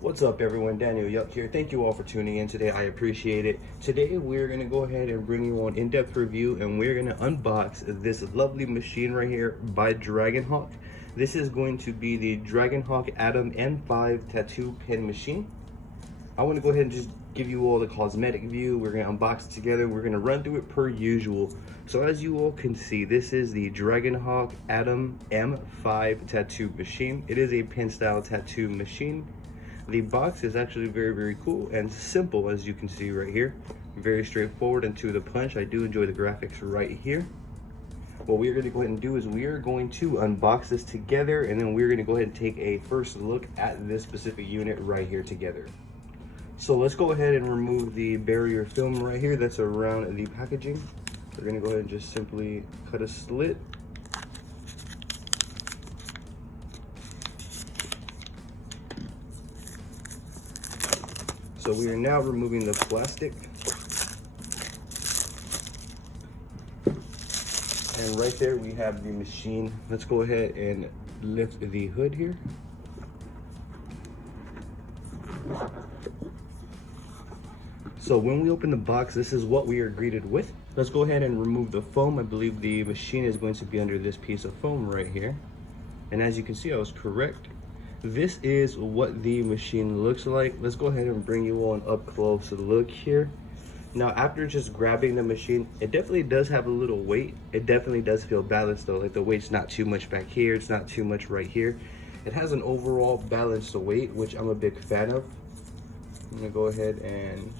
What's up everyone, Daniel Yuck here. Thank you all for tuning in today. I appreciate it. Today we're going to go ahead and bring you an in-depth review, and we're going to unbox this lovely machine right here by Dragonhawk. This is going to be the Dragonhawk M5 tattoo pen machine. I want to go ahead and just give you all the cosmetic view. We're going to unbox it together. We're going to run through it per usual. So as you all can see, this is the Dragonhawk M5 tattoo machine. It is a pen style tattoo machine. The box is actually very cool and simple, as you can see right here. Very straightforward and to the punch. I do enjoy the graphics right here. What we're going to go ahead and do is we are going to unbox this together, and then we're going to go ahead and take a first look at this specific unit right here together. So let's go ahead and remove the barrier film right here that's around the packaging. We're going to go ahead and just simply cut a slit. So we are now removing the plastic. And right there we have the machine. Let's go ahead and lift the hood here. So when we open the box, this is what we are greeted with. Let's go ahead and remove the foam. I believe the machine is going to be under this piece of foam right here. And as you can see, I was correct. This is what the machine looks like. Let's go ahead and bring you on up close look here. Now, after just grabbing the machine, it definitely does have a little weight. It definitely does feel balanced though. Like the weight's not too much back here. It's not too much right here. It has an overall balanced weight, which I'm a big fan of. I'm gonna go ahead and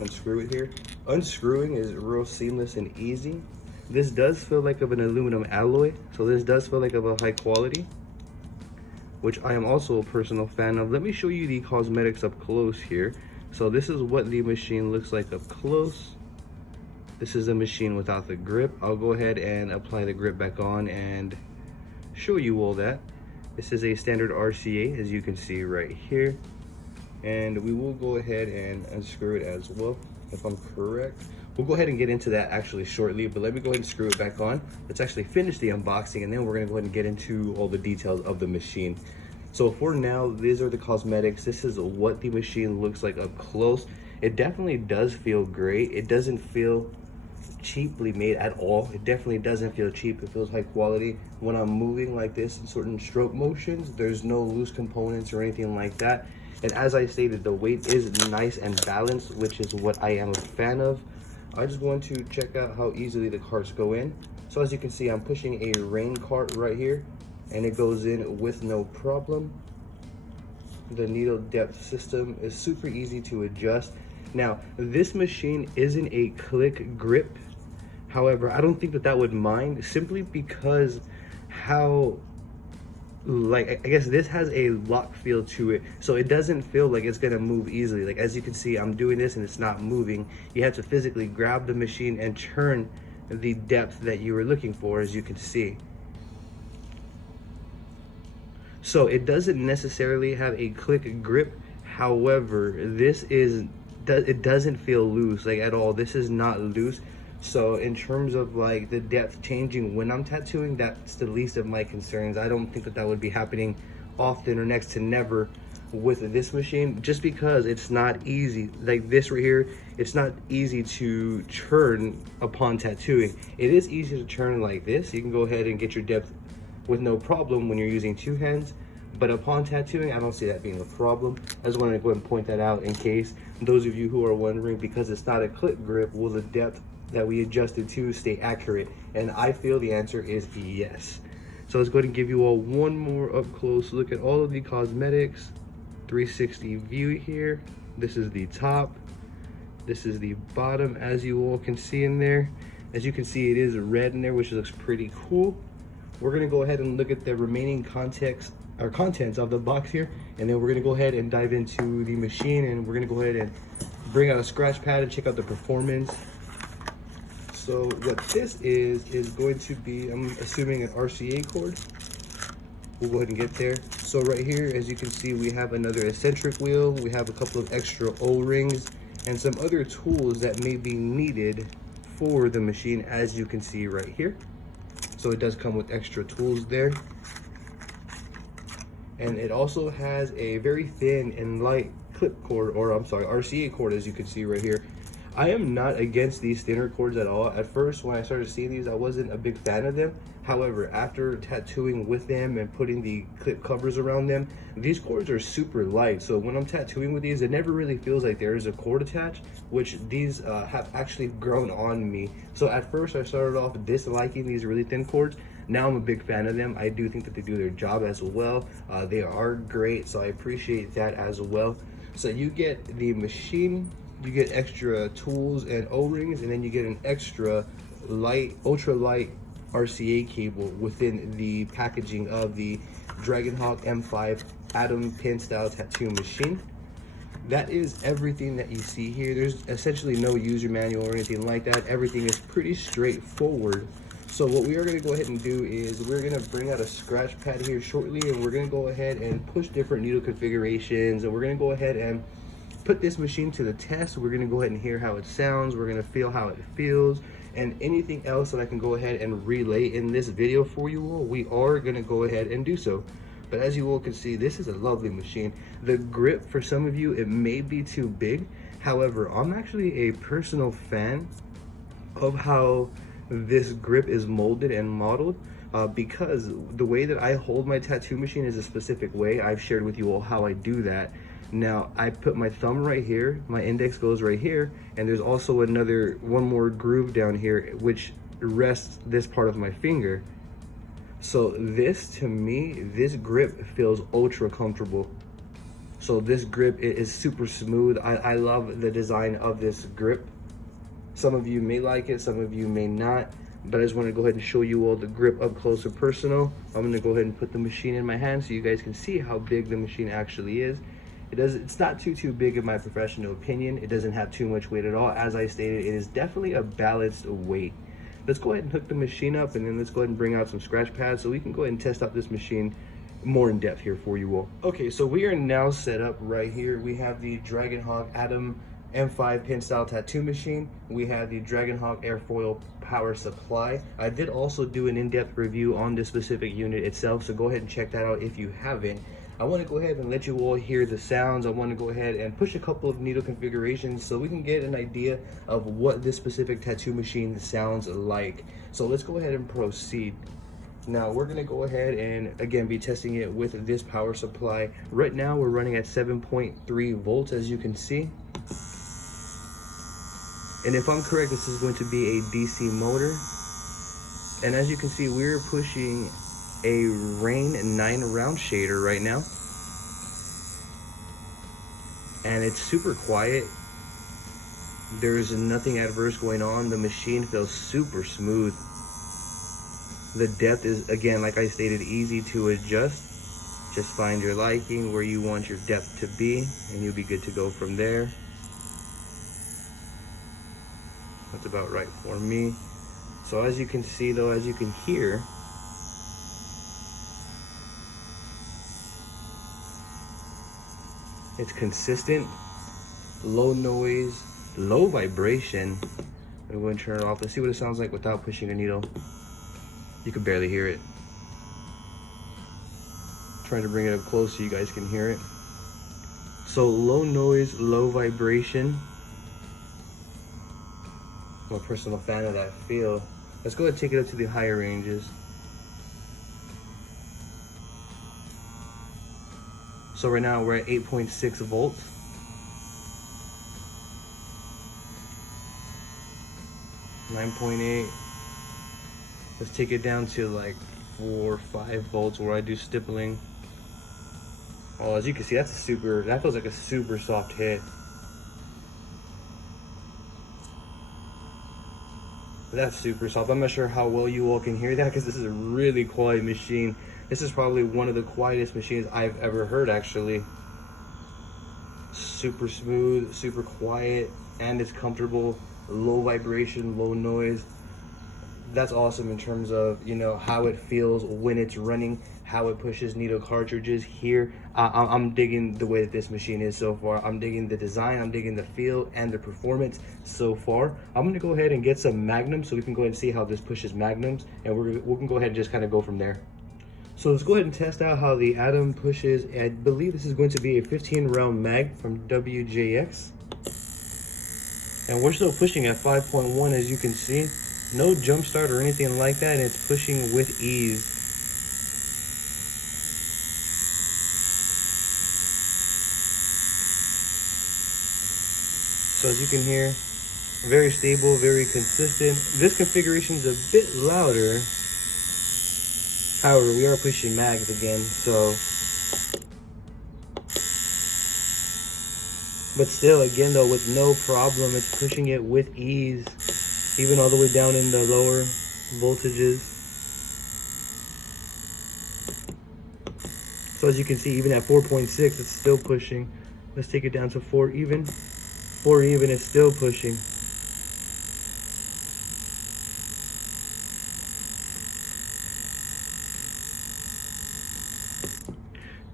unscrew it here. Unscrewing is real seamless and easy. This does feel like of an aluminum alloy. So this does feel like of a high quality, which I am also a personal fan of. Let me show you the cosmetics up close here. So this is what the machine looks like up close. This is the machine without the grip. I'll go ahead and apply the grip back on and show you all that. This is a standard RCA, as you can see right here. And we will go ahead and unscrew it as well, if I'm correct. We'll go ahead and get into that actually shortly, but let me go ahead and screw it back on. Let's actually finish the unboxing, and then we're gonna go ahead and get into all the details of the machine. So for now, these are the cosmetics. This is what the machine looks like up close. It definitely does feel great. It doesn't feel cheaply made at all. It definitely doesn't feel cheap. It feels high quality. When I'm moving like this in certain stroke motions, there's no loose components or anything like that. And as I stated, the weight is nice and balanced, which is what I am a fan of. I just want to check out how easily the carts go in. So as you can see, I'm pushing a rain cart right here, and it goes in with no problem. The needle depth system is super easy to adjust. Now, this machine isn't a click grip. However, I don't think that would mind, simply because how, like, I guess this has a lock feel to it, so it doesn't feel like it's gonna move easily. Like, as you can see, I'm doing this and it's not moving. You have to physically grab the machine and turn the depth that you were looking for, as you can see. So it doesn't necessarily have a click grip. However, it doesn't feel loose, like, at all. This is not loose. So in terms of like the depth changing when I'm tattooing, that's the least of my concerns. I don't think that would be happening often or next to never with this machine, just because it's not easy. Like this right here, it's not easy to turn upon tattooing. It is easy to turn like this. You can go ahead and get your depth with no problem when you're using two hands, but upon tattooing, I don't see that being a problem. I just wanted to go ahead and point that out in case those of you who are wondering, because it's not a clip grip, will the depth that we adjusted to stay accurate? And I feel the answer is yes. So let's go ahead and give you all one more up close look at all of the cosmetics. 360 view here. This is the top, this is the bottom, as you all can see in there. As you can see, it is red in there, which looks pretty cool. We're gonna go ahead and look at the remaining contents of the box here, and then we're gonna go ahead and dive into the machine, and we're gonna go ahead and bring out a scratch pad and check out the performance. So what this is going to be, I'm assuming, an RCA cord. We'll go ahead and get there. So right here, as you can see, we have another eccentric wheel. We have a couple of extra O-rings and some other tools that may be needed for the machine, as you can see right here. So it does come with extra tools there. And it also has a very thin and light clip cord, or I'm sorry, RCA cord, as you can see right here. I am not against these thinner cords at all. At first, when I started seeing these, I wasn't a big fan of them. However, after tattooing with them and putting the clip covers around them, these cords are super light. So when I'm tattooing with these, it never really feels like there is a cord attached, which these have actually grown on me. So at first, I started off disliking these really thin cords. Now I'm a big fan of them. I do think that they do their job as well. They are great, so I appreciate that as well. So you get the machine, you get extra tools and O-rings, and then you get an extra light, ultra light RCA cable within the packaging of the Dragonhawk M5 Atom pin style tattoo machine. That is everything that you see here. There's essentially no user manual or anything like that. Everything is pretty straightforward. So what we are going to go ahead and do is we're going to bring out a scratch pad here shortly, and we're going to go ahead and push different needle configurations, and we're going to go ahead and put this machine to the test. We're going to go ahead and hear how it sounds. We're going to feel how it feels, and anything else that I can go ahead and relay in this video for you all, we are going to go ahead and do so. But as you all can see, this is a lovely machine. The grip, for some of you, it may be too big. However, I'm actually a personal fan of how this grip is molded and modeled, because the way that I hold my tattoo machine is a specific way. I've shared with you all how I do that. Now I put my thumb right here, my index goes right here, and there's also one more groove down here which rests this part of my finger. So this, to me, this grip feels ultra comfortable. So this grip is super smooth. I love the design of this grip. Some of you may like it, some of you may not, but I just want to go ahead and show you all the grip up close and personal. I'm going to go ahead and put the machine in my hand so you guys can see how big the machine actually is. It's not too big in my professional opinion. It doesn't have too much weight at all. As I stated, it is definitely a balanced weight. Let's go ahead and hook the machine up, and then let's go ahead and bring out some scratch pads so we can go ahead and test out this machine more in depth here for you all. Okay, so we are now set up right here. We have the Dragonhawk Atom M5 pin style tattoo machine. We have the Dragonhawk airfoil power supply. I did also do an in-depth review on this specific unit itself, so go ahead and check that out if you haven't. I want to go ahead and let you all hear the sounds. I want to go ahead and push a couple of needle configurations so we can get an idea of what this specific tattoo machine sounds like. So let's go ahead and proceed. Now we're going to go ahead and again be testing it with this power supply. Right now we're running at 7.3 volts, as you can see. And if I'm correct, this is going to be a DC motor. And as you can see, we're pushing a Rain 9 round shader right now. And it's super quiet. There's nothing adverse going on. The machine feels super smooth. The depth is, again, like I stated, easy to adjust. Just find your liking, where you want your depth to be, and you'll be good to go from there. That's about right for me. So as you can see though, as you can hear, it's consistent, low noise, low vibration. I'm going to turn it off. Let's see what it sounds like without pushing a needle. You can barely hear it. Trying to bring it up close so you guys can hear it. So low noise, low vibration. I'm a personal fan of that feel. Let's go ahead and take it up to the higher ranges. So right now we're at 8.6 volts. .8. Let's take it down to like 4 or 5 volts where I do stippling. Oh, as you can see, that feels like a super soft hit. That's super soft. I'm not sure how well you all can hear that because this is a really quiet machine. This is probably one of the quietest machines I've ever heard, actually. Super smooth, super quiet, and it's comfortable. Low vibration, low noise. That's awesome in terms of, you know, how it feels when it's running, how it pushes needle cartridges here. I'm digging the way that this machine is so far. I'm digging the design, I'm digging the feel and the performance so far. I'm gonna go ahead and get some Magnum so we can go ahead and see how this pushes Magnums, and we can go ahead and just kind of go from there. So let's go ahead and test out how the Atom pushes. I believe this is going to be a 15 round mag from WJX. And we're still pushing at 5.1, as you can see. No jump start or anything like that, and it's pushing with ease. So as you can hear, very stable, very consistent. This configuration is a bit louder. However, we are pushing mags again, so. But still, again though, with no problem, it's pushing it with ease, even all the way down in the lower voltages. So as you can see, even at 4.6, it's still pushing. Let's take it down to 4 even. 4 even is still pushing.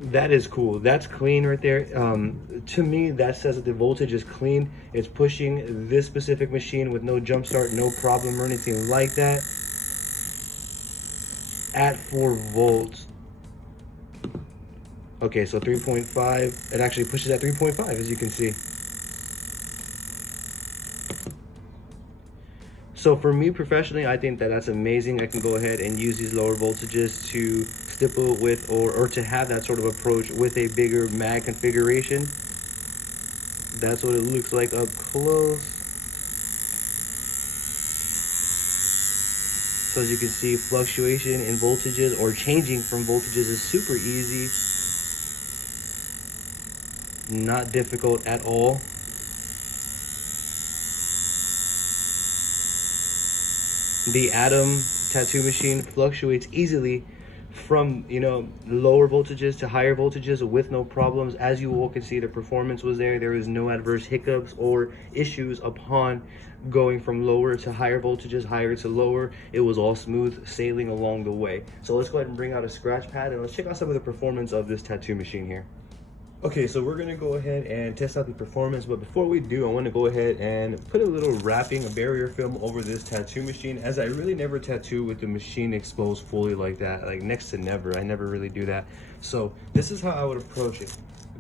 That is cool. That's clean right there. To me, that says that the voltage is clean. It's pushing this specific machine with no jump start, no problem or anything like that. At 4 volts. Okay, so 3.5. It actually pushes at 3.5, as you can see. So for me professionally, I think that that's amazing. I can go ahead and use these lower voltages to stipple with or to have that sort of approach with a bigger mag configuration. That's what it looks like up close. So as you can see, fluctuation in voltages or changing from voltages is super easy. Not difficult at all. The Atom tattoo machine fluctuates easily from, you know, lower voltages to higher voltages with no problems. As you all can see, the performance was there. There was no adverse hiccups or issues upon going from lower to higher voltages, higher to lower. It was all smooth sailing along the way. So let's go ahead and bring out a scratch pad and let's check out some of the performance of this tattoo machine here. Okay, so we're gonna go ahead and test out the performance, but before we do, I wanna go ahead and put a little wrapping, a barrier film over this tattoo machine, as I really never tattoo with the machine exposed fully like that, like next to never. I never really do that. So this is how I would approach it.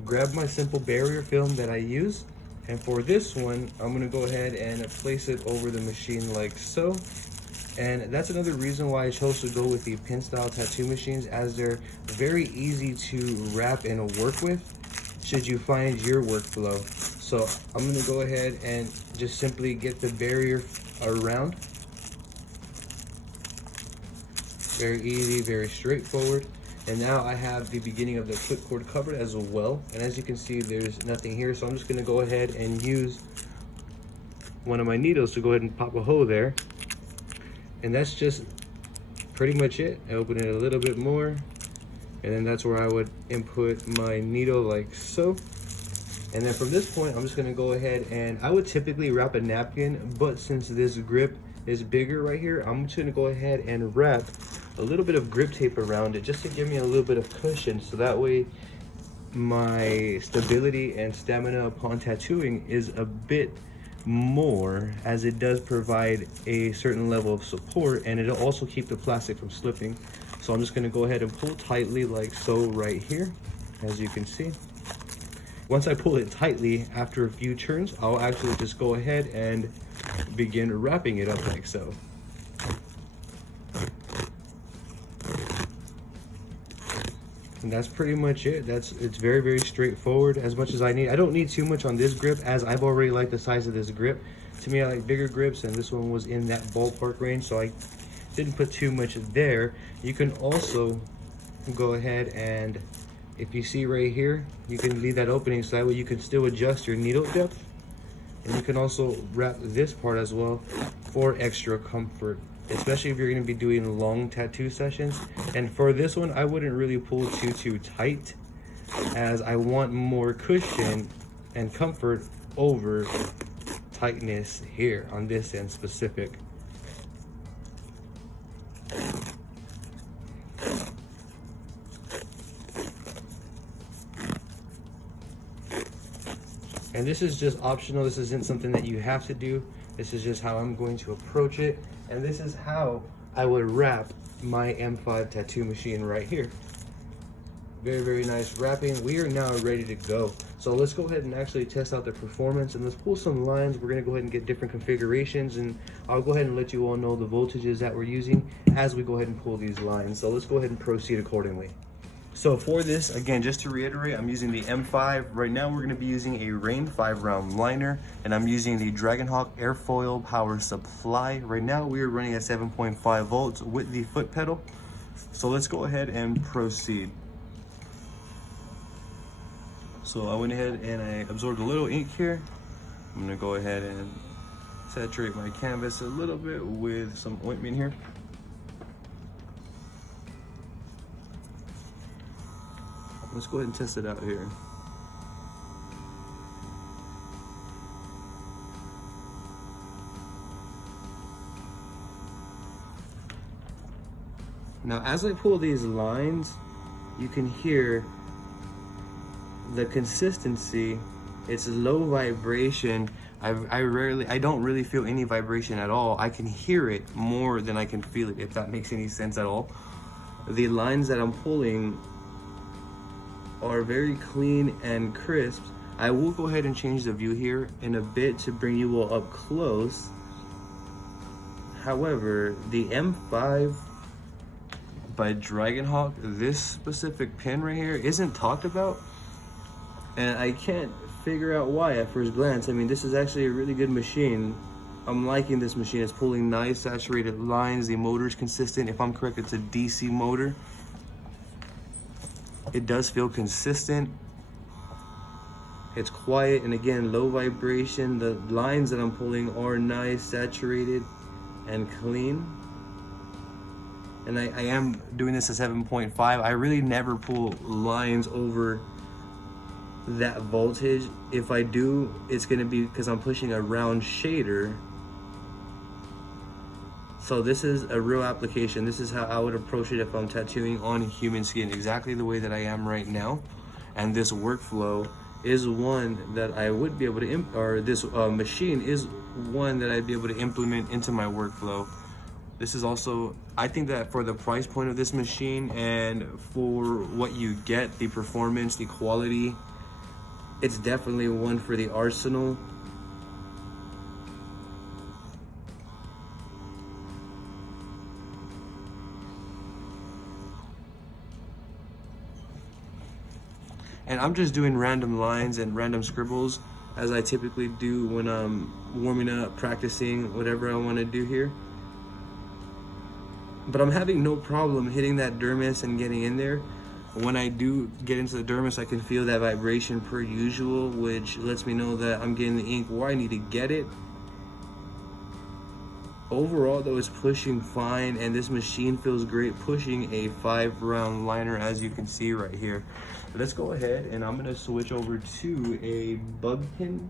Grab my simple barrier film that I use, and for this one, I'm gonna go ahead and place it over the machine like so. And that's another reason why I chose to go with the pin style tattoo machines, as they're very easy to wrap and work with should you find your workflow. So I'm gonna go ahead and just simply get the barrier around. Very easy, very straightforward. And now I have the beginning of the clip cord covered as well. And as you can see, there's nothing here. So I'm just gonna go ahead and use one of my needles to go ahead and pop a hole there. And that's just pretty much it. I open it a little bit more, and then that's where I would input my needle like so. And then from this point, I'm just gonna go ahead and I would typically wrap a napkin, but since this grip is bigger right here, I'm just gonna go ahead and wrap a little bit of grip tape around it just to give me a little bit of cushion, so that way my stability and stamina upon tattooing is a bit more, as it does provide a certain level of support, and it'll also keep the plastic from slipping. So I'm just going to go ahead and pull tightly like so right here, as you can see. Once I pull it tightly, after a few turns, I'll actually just go ahead and begin wrapping it up like so. And that's pretty much it. It's very, very straightforward, as much as I need. I don't need too much on this grip, as I've already liked the size of this grip. To me, I like bigger grips, and this one was in that ballpark range, so I didn't put too much there. You can also go ahead and, if you see right here, you can leave that opening so that way you can still adjust your needle depth. And you can also wrap this part as well for extra comfort, especially if you're going to be doing long tattoo sessions. And for this one, I wouldn't really pull too tight, as I want more cushion and comfort over tightness here on this end specific. And this is just optional. This isn't something that you have to do. This is just how I'm going to approach it. And this is how I would wrap my M5 tattoo machine right here. Very, very nice wrapping. We are now ready to go. So let's go ahead and actually test out the performance, and let's pull some lines. We're gonna go ahead and get different configurations, and I'll go ahead and let you all know the voltages that we're using as we go ahead and pull these lines. So let's go ahead and proceed accordingly. So for this, again, just to reiterate, I'm using the M5. Right now we're gonna be using a Rain 5-round liner, and I'm using the Dragonhawk airfoil power supply. Right now we are running at 7.5 volts with the foot pedal. So let's go ahead and proceed. So I went ahead and I absorbed a little ink here. I'm gonna go ahead and saturate my canvas a little bit with some ointment here. Let's go ahead and test it out here. Now, as I pull these lines, you can hear the consistency. It's low vibration. I don't really feel any vibration at all. I can hear it more than I can feel it, if that makes any sense at all. The lines that I'm pulling are very clean and crisp. I will go ahead and change the view here in a bit to bring you all up close. However, the M5 by Dragonhawk, this specific pin right here isn't talked about, and I can't figure out why at first glance. I mean, this is actually a really good machine. I'm liking this machine. It's pulling nice saturated lines. The motor's consistent. If I'm correct, it's a DC motor. It does feel consistent. It's quiet, and again, low vibration. The lines that I'm pulling are nice, saturated, and clean. And I am doing this at 7.5. I really never pull lines over that voltage. If I do, it's gonna be because I'm pushing a round shader. So this is a real application. This is how I would approach it if I'm tattooing on human skin, exactly the way that I am right now. And this workflow is one that I would be able to, this machine is one that I'd be able to implement into my workflow. This is also, I think that for the price point of this machine and for what you get, the performance, the quality, it's definitely one for the arsenal. And I'm just doing random lines and random scribbles as I typically do when I'm warming up, practicing, whatever I want to do here. But I'm having no problem hitting that dermis and getting in there. When I do get into the dermis, I can feel that vibration per usual, which lets me know that I'm getting the ink where I need to get it. Overall though, it's pushing fine, and this machine feels great pushing a 5-round liner, as you can see right here. Let's go ahead and I'm gonna switch over to a bug pin.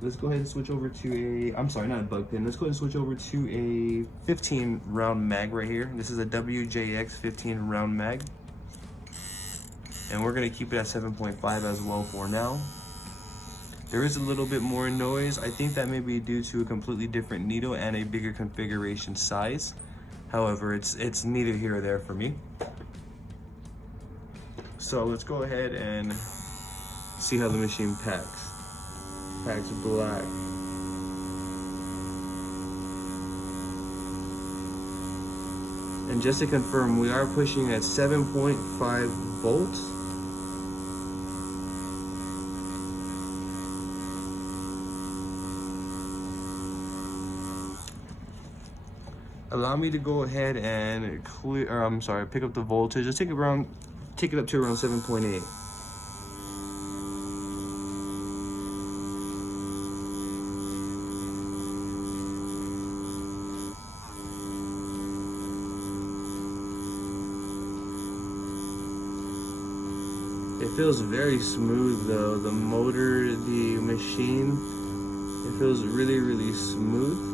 Let's go ahead and switch over to a, I'm sorry, not a bug pin. Let's go ahead and switch over to a 15-round mag right here. This is a WJX 15-round mag. And we're gonna keep it at 7.5 as well for now. There is a little bit more noise. I think that may be due to a completely different needle and a bigger configuration size. However, it's neither here or there for me. So let's go ahead and see how the machine packs. Packs black. And just to confirm, we are pushing at 7.5 volts. Allow me to go ahead and pick up the voltage. Let's take it up to around 7.8. It feels very smooth though. The motor, the machine, it feels really, really smooth.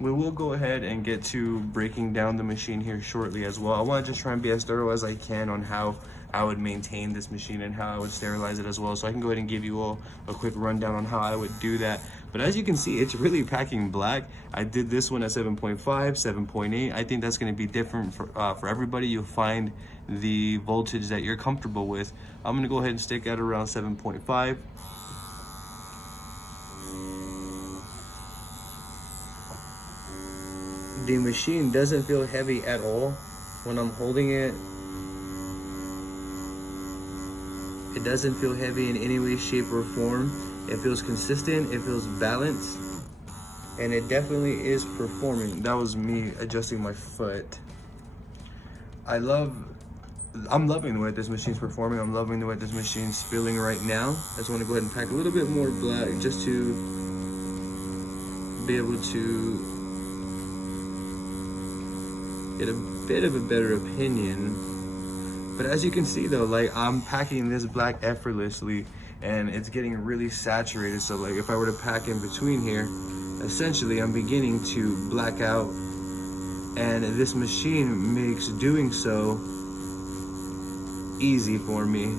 We will go ahead and get to breaking down the machine here shortly as well. I want to just try and be as thorough as I can on how I would maintain this machine and how I would sterilize it as well. So I can go ahead and give you all a quick rundown on how I would do that. But as you can see, it's really packing black. I did this one at 7.5, 7.8. I think that's gonna be different for everybody. You'll find the voltage that you're comfortable with. I'm gonna go ahead and stick at around 7.5. The machine doesn't feel heavy at all when I'm holding it. It doesn't feel heavy in any way, shape, or form. It feels consistent, it feels balanced, and it definitely is performing. That was me adjusting my foot. I'm loving the way this machine's performing. I'm loving the way this machine's feeling right now. I just want to go ahead and pack a little bit more black just to be able to get a bit of a better opinion. But as you can see though, like, I'm packing this black effortlessly and it's getting really saturated. So like if I were to pack in between here, essentially I'm beginning to black out, and this machine makes doing so easy for me.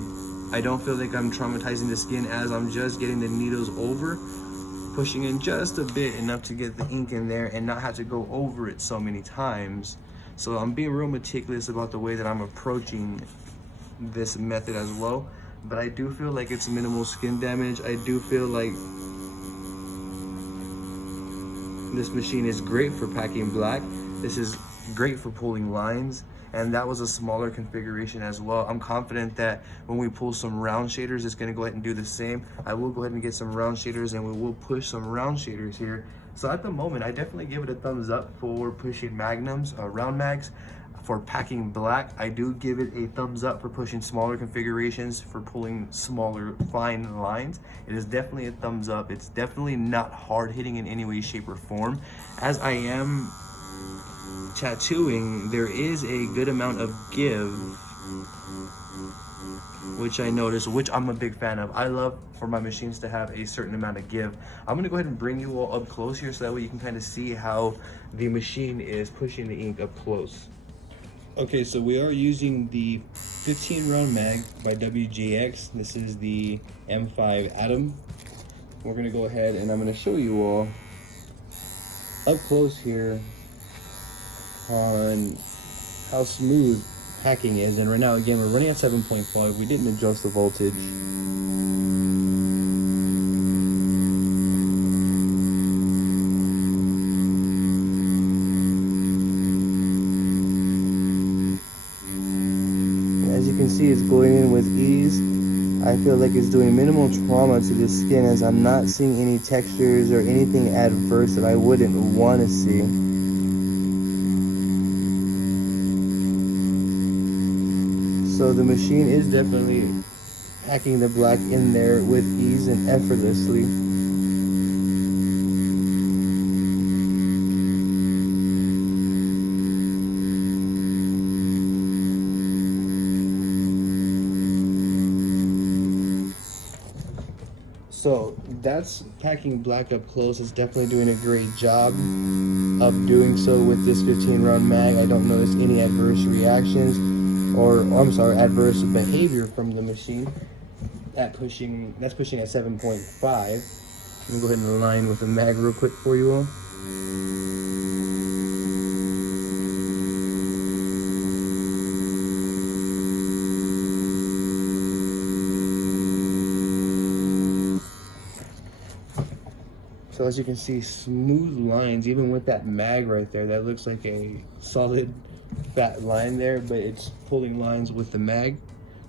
I don't feel like I'm traumatizing the skin as I'm just getting the needles over, pushing in just a bit, enough to get the ink in there and not have to go over it so many times. So I'm being real meticulous about the way that I'm approaching this method as well. But I do feel like it's minimal skin damage. I do feel like this machine is great for packing black. This is great for pulling lines. And that was a smaller configuration as well. I'm confident that when we pull some round shaders, it's gonna go ahead and do the same. I will go ahead and get some round shaders, and we will push some round shaders here. So at the moment, I definitely give it a thumbs up for pushing Magnums, round mags. For packing black, I do give it a thumbs up for pushing smaller configurations, for pulling smaller fine lines. It is definitely a thumbs up. It's definitely not hard hitting in any way, shape, or form. As I am tattooing, there is a good amount of give, which I notice, which I'm a big fan of. I love for my machines to have a certain amount of give. I'm gonna go ahead and bring you all up close here so that way you can kind of see how the machine is pushing the ink up close. Okay, so we are using the 15 round mag by WJX. This is the M5 Atom. We're gonna go ahead and I'm gonna show you all up close here on how smooth packing is. And right now, again, we're running at 7.5. We didn't adjust the voltage. As you can see, it's going in with ease. I feel like it's doing minimal trauma to the skin, as I'm not seeing any textures or anything adverse that I wouldn't want to see. So the machine is definitely packing the black in there with ease and effortlessly. So that's packing black up close. It's definitely doing a great job of doing so with this 15 round mag. I don't notice any adverse reactions, or I'm sorry, adverse behavior from the machine. That's pushing at 7.5. Let me go ahead and align with the mag real quick for you all. So as you can see, smooth lines, even with that mag right there. That looks like a solid fat line there, but it's pulling lines with the mag.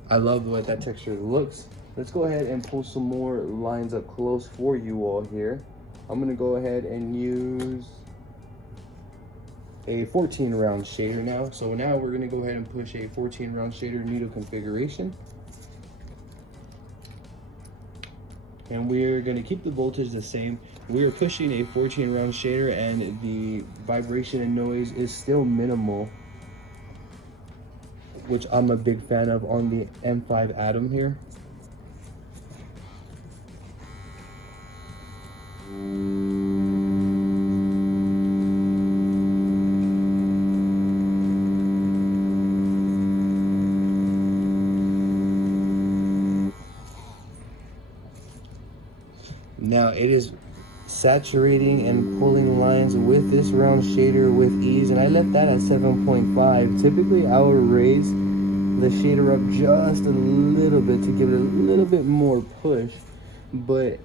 I love the way that texture looks. Let's go ahead and pull some more lines up close for you all here. I'm gonna go ahead and use a 14 round shader now. So now we're gonna go ahead and push a 14 round shader needle configuration. And we're gonna keep the voltage the same. We are pushing a 14 round shader, and the vibration and noise is still minimal, which I'm a big fan of on the M5 Atom here. Now it is saturating and pulling lines with this round shader with ease, and I left that at 7.5. Typically I would raise the shader up just a little bit to give it a little bit more push, but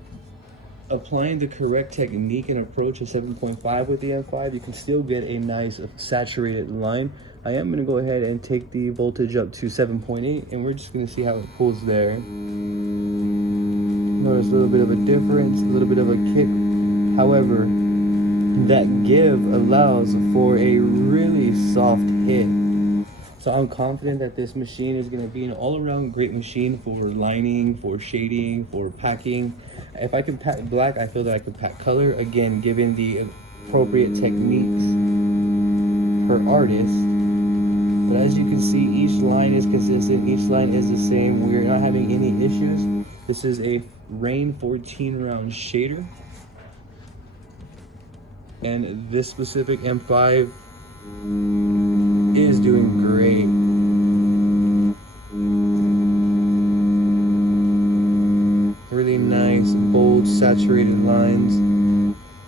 applying the correct technique and approach of 7.5 with the M5, you can still get a nice saturated line. I am going to go ahead and take the voltage up to 7.8, and we're just going to see how it pulls there. Notice a little bit of a difference, a little bit of a kick. However, that give allows for a really soft hit. So I'm confident that this machine is going to be an all-around great machine for lining, for shading, for packing. If I can pack black, I feel that I could pack color, again, given the appropriate techniques per artist. But as you can see, each line is consistent, each line is the same. We're not having any issues. This is a Rain 14 round shader. And this specific M5 is doing great. Really nice, bold, saturated lines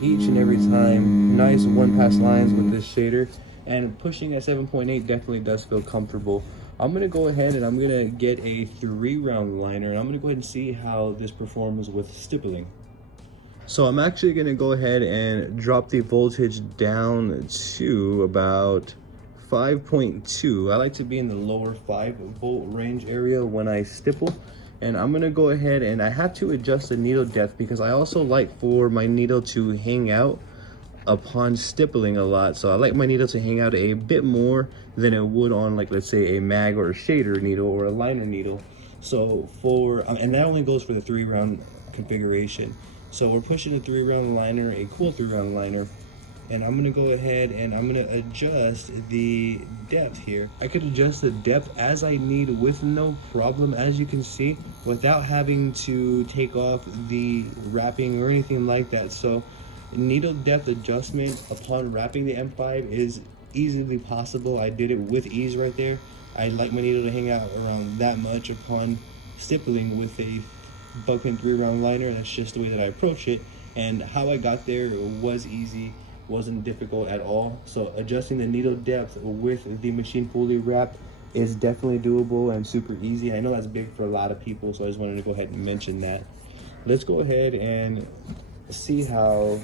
each and every time. Nice one-pass lines with this shader. And pushing at 7.8 definitely does feel comfortable. I'm going to go ahead and I'm going to get a 3-round liner, and I'm going to go ahead and see how this performs with stippling. So I'm actually going to go ahead and drop the voltage down to about 5.2. I like to be in the lower 5-volt range area when I stipple. And I'm going to go ahead and I have to adjust the needle depth because I also like for my needle to hang out upon stippling a lot. So I like my needle to hang out a bit more than it would on, like, let's say a mag or a shader needle or a liner needle. So and that only goes for the 3-round configuration. So we're pushing a 3-round liner, a cool 3-round liner, and I'm gonna go ahead and I'm gonna adjust the depth here. I could adjust the depth as I need with no problem, as you can see, without having to take off the wrapping or anything like that. So needle depth adjustment upon wrapping the M5 is easily possible. I did it with ease right there. I like my needle to hang out around that much upon stippling with a buckpin 3-round liner. That's just the way that I approach it, and how I got there was easy, wasn't difficult at all. So adjusting the needle depth with the machine fully wrapped is definitely doable and super easy. I know that's big for a lot of people, so I just wanted to go ahead and mention that. Let's go ahead and see how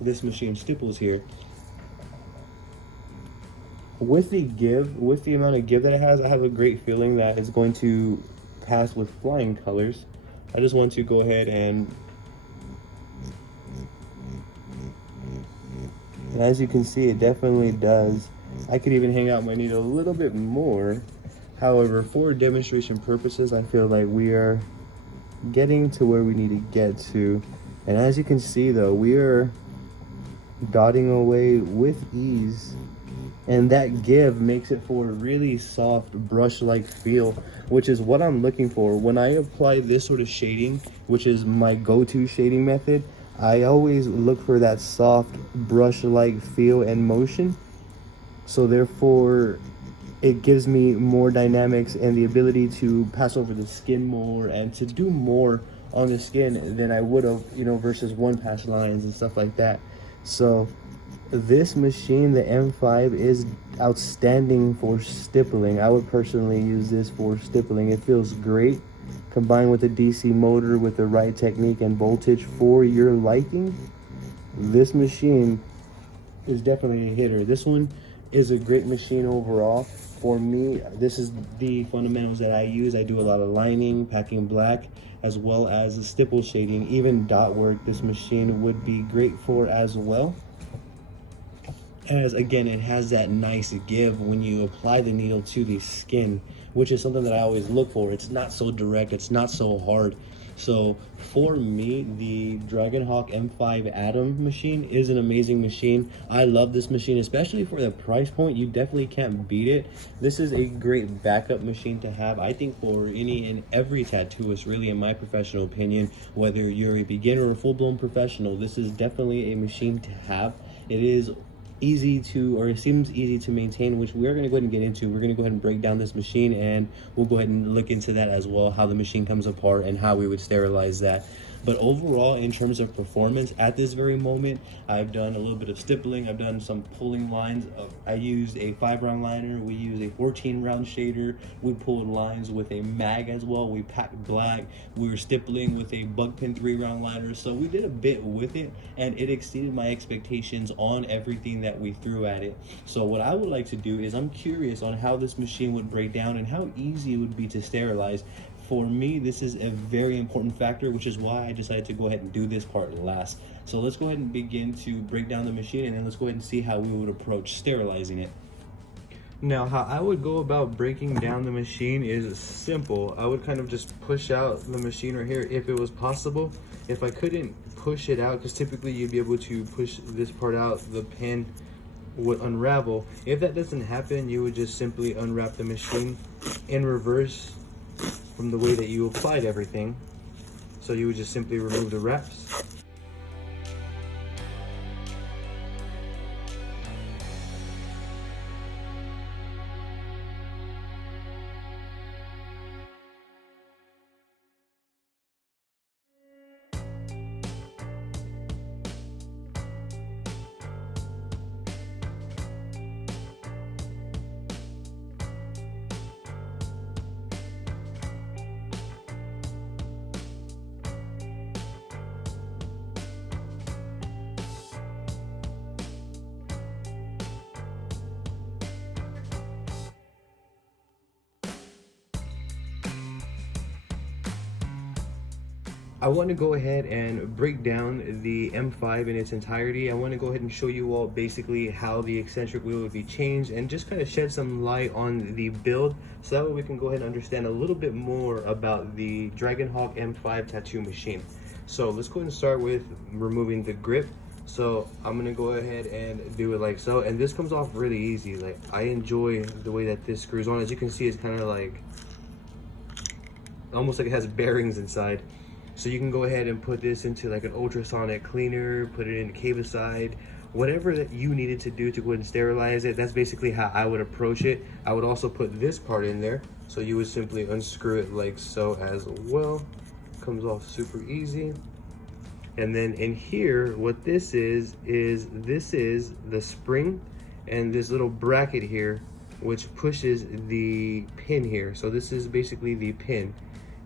this machine stipples here. With the amount of give that it has, I have a great feeling that it's going to pass with flying colors. I just want to go ahead and as you can see, it definitely does. I could even hang out my needle a little bit more. However, for demonstration purposes, I feel like we are getting to where we need to get to. And as you can see though, we are dotting away with ease, and that give makes it for a really soft brush-like feel, which is what I'm looking for. When I apply this sort of shading, which is my go-to shading method, I always look for that soft brush-like feel and motion. So therefore, it gives me more dynamics and the ability to pass over the skin more and to do more on the skin than I would have, you know, versus one-pass lines and stuff like that. So this machine, the M5, is outstanding for stippling. I would personally use this for stippling. It feels great. Combined with a DC motor with the right technique and voltage for your liking, this machine is definitely a hitter. This one is a great machine overall. For me, this is the fundamentals that I use. I do a lot of lining, packing black, as well as the stipple shading. Even dot work, this machine would be great for as well. As again, it has that nice give when you apply the needle to the skin, which is something that I always look for. It's not so direct, it's not so hard. So for me, the Dragonhawk M5 Atom machine is an amazing machine. I love this machine, especially for the price point. You definitely can't beat it. This is a great backup machine to have, I think, for any and every tattooist, really, in my professional opinion. Whether you're a beginner or full-blown professional, this is definitely a machine to have. It is easy to, or it seems easy to maintain, which we're going to go ahead and get into. We're going to go ahead and break down this machine, and we'll go ahead and look into that as well, how the machine comes apart and how we would sterilize that. But overall, in terms of performance, at this very moment, I've done a little bit of stippling. I've done some pulling lines. I used a 5-round liner. We used a 14-round shader. We pulled lines with a mag as well. We packed black. We were stippling with a buck pin 3-round liner. So we did a bit with it, and it exceeded my expectations on everything that we threw at it. So what I would like to do is, I'm curious on how this machine would break down and how easy it would be to sterilize. For me, this is a very important factor, which is why I decided to go ahead and do this part last. So let's go ahead and begin to break down the machine, and then let's go ahead and see how we would approach sterilizing it. Now, how I would go about breaking down the machine is simple. I would kind of just push out the machine right here if it was possible. If I couldn't push it out, because typically you'd be able to push this part out, the pin would unravel. If that doesn't happen, you would just simply unwrap the machine in reverse from the way that you applied everything. So you would just simply remove the wraps. I want to go ahead and break down the M5 in its entirety. I want to go ahead and show you all basically how the eccentric wheel would be changed and just kind of shed some light on the build, so that way we can go ahead and understand a little bit more about the Dragonhawk M5 tattoo machine. So let's go ahead and start with removing the grip. So I'm gonna go ahead and do it like so, and this comes off really easy. Like, I enjoy the way that this screws on. As you can see, it's kind of like almost like it has bearings inside. So you can go ahead and put this into like an ultrasonic cleaner, put it in Cavicide, whatever that you needed to do to go ahead and sterilize it. That's basically how I would approach it. I would also put this part in there. So you would simply unscrew it like so as well. Comes off super easy. And then in here, what this is the spring and this little bracket here, which pushes the pin here. So this is basically the pin.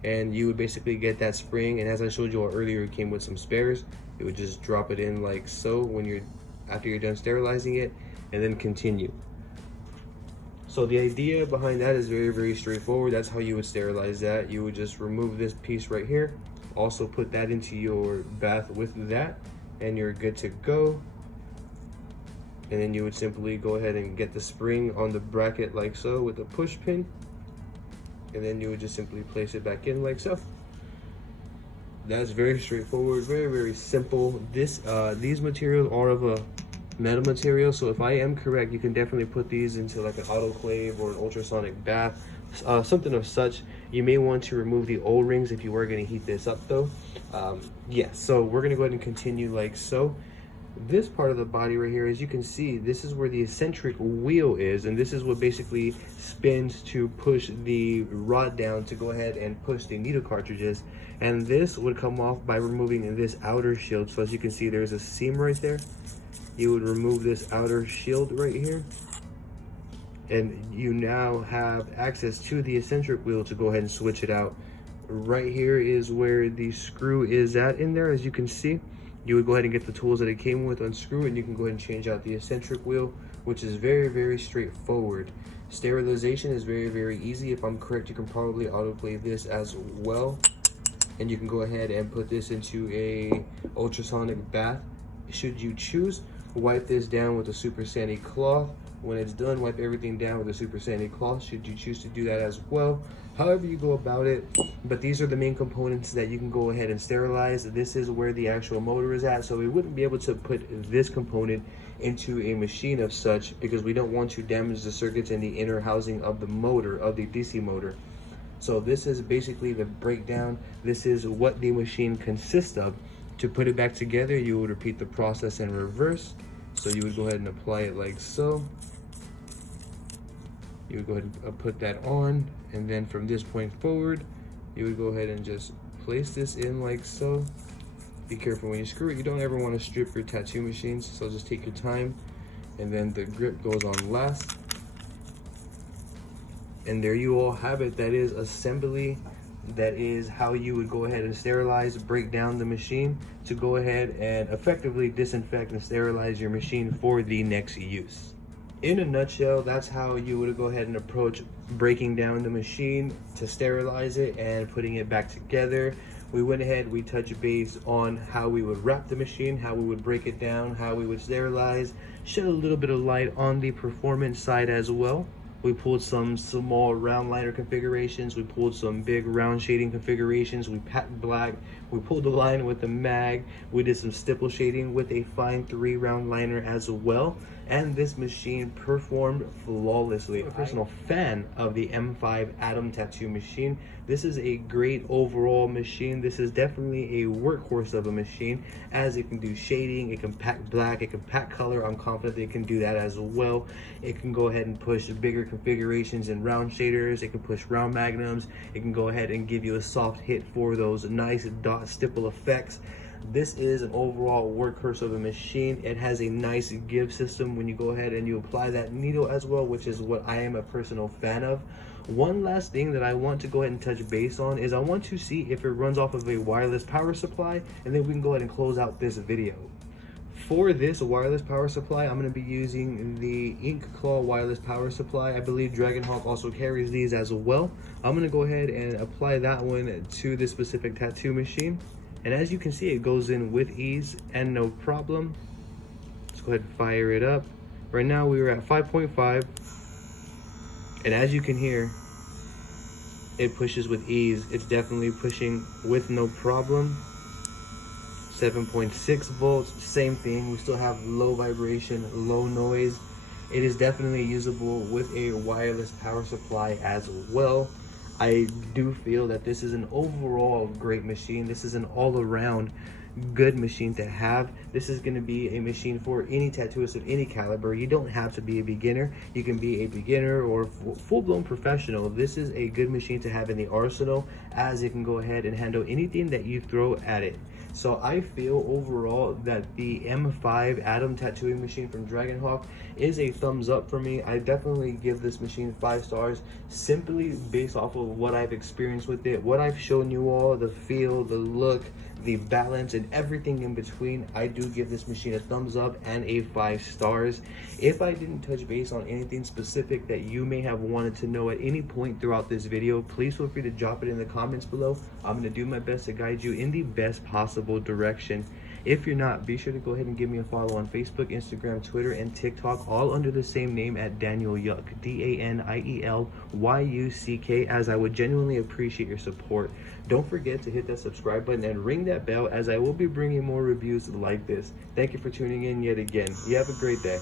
And you would basically get that spring, and as I showed you all earlier, it came with some spares. You would just drop it in like so after you're done sterilizing it, and then continue. So the idea behind that is very, very straightforward. That's how you would sterilize that. You would just remove this piece right here, also put that into your bath with that, and you're good to go. And then you would simply go ahead and get the spring on the bracket like so with the push pin. And then you would just simply place it back in like so. That's very straightforward, very, very simple. These materials are of a metal material, so if I am correct, you can definitely put these into like an autoclave or an ultrasonic bath, something of such. You may want to remove the O-rings if you were going to heat this up though. Yeah, so we're going to go ahead and continue like so. This part of the body right here, as you can see, this is where the eccentric wheel is, and this is what basically spins to push the rod down to go ahead and push the needle cartridges. And this would come off by removing this outer shield. So as you can see, there's a seam right there. You would remove this outer shield right here, and you now have access to the eccentric wheel to go ahead and switch it out. Right here is where the screw is at in there, as you can see. You would go ahead and get the tools that it came with, unscrew it, and you can go ahead and change out the eccentric wheel, which is very, very straightforward. Sterilization is very, very easy. If I'm correct, you can probably autoclave this as well. And you can go ahead and put this into a ultrasonic bath. Should you choose, wipe this down with a super sandy cloth. When it's done, wipe everything down with a super sandy cloth, should you choose to do that as well. However you go about it, but these are the main components that you can go ahead and sterilize. This is where the actual motor is at, so we wouldn't be able to put this component into a machine of such because we don't want to damage the circuits and the inner housing of the motor, of the DC motor. So this is basically the breakdown. This is what the machine consists of. To put it back together, you would repeat the process in reverse. So you would go ahead and apply it like so. You would go ahead and put that on, and then from this point forward, you would go ahead and just place this in like so. Be careful when you screw it. You don't ever want to strip your tattoo machines, so just take your time. And then the grip goes on last. And there you all have it. That is assembly. That is how you would go ahead and sterilize, break down the machine to go ahead and effectively disinfect and sterilize your machine for the next use. In a nutshell, that's how you would go ahead and approach breaking down the machine to sterilize it and putting it back together. We went ahead, we touched base on how we would wrap the machine, how we would break it down, how we would sterilize, shed a little bit of light on the performance side as well. We pulled some small round liner configurations. We pulled some big round shading configurations. We packed black. We pulled the line with the mag. We did some stipple shading with a fine 3 round liner as well. And this machine performed flawlessly. I'm a personal fan of the M5 Atom tattoo machine. This is a great overall machine. This is definitely a workhorse of a machine, as it can do shading, it can pack black, it can pack color. I'm confident it can do that as well. It can go ahead and push bigger configurations and round shaders. It can push round magnums. It can go ahead and give you a soft hit for those nice dot stipple effects. This is an overall workhorse of a machine. It has a nice give system when you go ahead and you apply that needle as well, which is what I am a personal fan of. One last thing that I want to go ahead and touch base on is I want to see if it runs off of a wireless power supply, and then we can go ahead and close out this video. For this wireless power supply, I'm going to be using the Ink Claw wireless power supply. I believe Dragonhawk also carries these as well. I'm going to go ahead and apply that one to this specific tattoo machine. And as you can see, it goes in with ease and no problem. Let's go ahead and fire it up. Right now we are at 5.5. And as you can hear, it pushes with ease. It's definitely pushing with no problem. 7.6 volts, same thing. We still have low vibration, low noise. It is definitely usable with a wireless power supply as well. I do feel that this is an overall great machine. This is an all-around good machine to have. This is going to be a machine for any tattooist of any caliber. You don't have to be a beginner. You can be a beginner or full-blown professional. This is a good machine to have in the arsenal, as it can go ahead and handle anything that you throw at it. So I feel overall that the M5 Atom tattooing machine from Dragonhawk is a thumbs up for me. I definitely give this machine 5 stars simply based off of what I've experienced with it, what I've shown you all, the feel, the look, the balance, and everything in between. I do give this machine a thumbs up and a 5 stars. If I didn't touch base on anything specific that you may have wanted to know at any point throughout this video, please feel free to drop it in the comments below. I'm going to do my best to guide you in the best possible direction. If you're not, be sure to go ahead and give me a follow on Facebook, Instagram, Twitter, and TikTok, all under the same name at Daniel Yuck, DANIELYUCK, as I would genuinely appreciate your support. Don't forget to hit that subscribe button and ring that bell, as I will be bringing more reviews like this. Thank you for tuning in yet again. You have a great day.